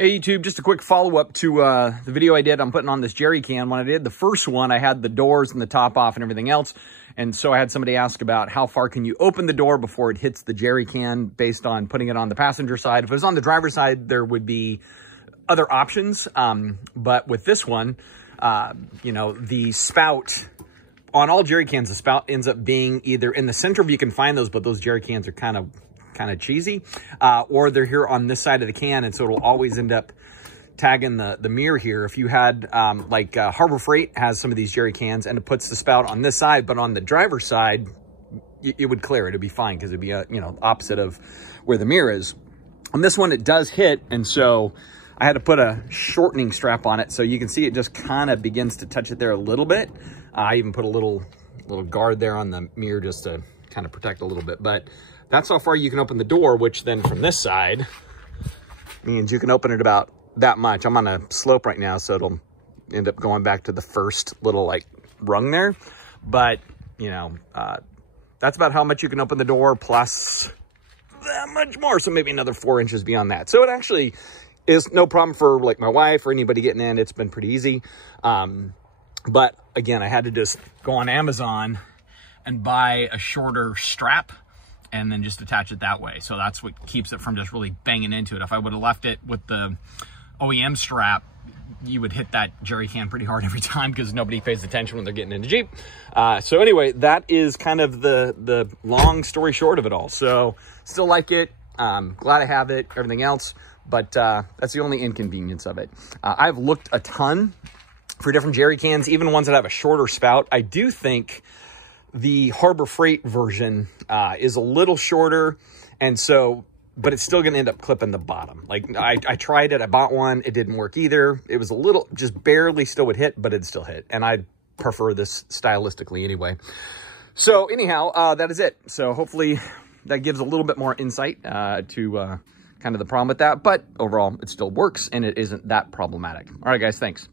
Hey YouTube, just a quick follow-up to the video I did on putting on this jerry can. When I did the first one, I had the doors and the top off and everything else. And so I had somebody ask about how far can you open the door before it hits the jerry can based on putting it on the passenger side. If it was on the driver's side, there would be other options. But with this one, you know, the spout, on all jerry cans, the spout ends up being either in the center, if you can find those, but those jerry cans are kind of cheesy, or they're here on this side of the can, and so it'll always end up tagging the mirror here. If you had like Harbor Freight has some of these jerry cans and it puts the spout on this side, but on the driver's side it would clear it. It'd be fine because it'd be you know, opposite of where the mirror is. On this one it does hit, and so I had to put a shortening strap on it, so you can see it just kind of begins to touch it there a little bit. I even put a little guard there on the mirror just to kind of protect a little bit, but that's how far you can open the door, which then from this side means you can open it about that much. I'm on a slope right now, so it'll end up going back to the first little like rung there. But, you know, that's about how much you can open the door, plus that much more. So maybe another 4 inches beyond that. So it actually is no problem for like my wife or anybody getting in. It's been pretty easy. But again, I had to just go on Amazon and buy a shorter strap and then just attach it that way. So that's what keeps it from just really banging into it. If I would have left it with the OEM strap, you would hit that jerry can pretty hard every time because nobody pays attention when they're getting into Jeep. So anyway, that is kind of the long story short of it all. So still like it, glad I have it, everything else, but that's the only inconvenience of it. I've looked a ton for different jerry cans, even ones that have a shorter spout. I do think the Harbor Freight version is a little shorter, and so, but it's still going to end up clipping the bottom. Like I tried it, I bought one, it didn't work either. It was a little, just barely still would hit, but it'd still hit. And I prefer this stylistically anyway. So anyhow, that is it. So hopefully that gives a little bit more insight to kind of the problem with that, but overall it still works and it isn't that problematic. All right, guys, thanks.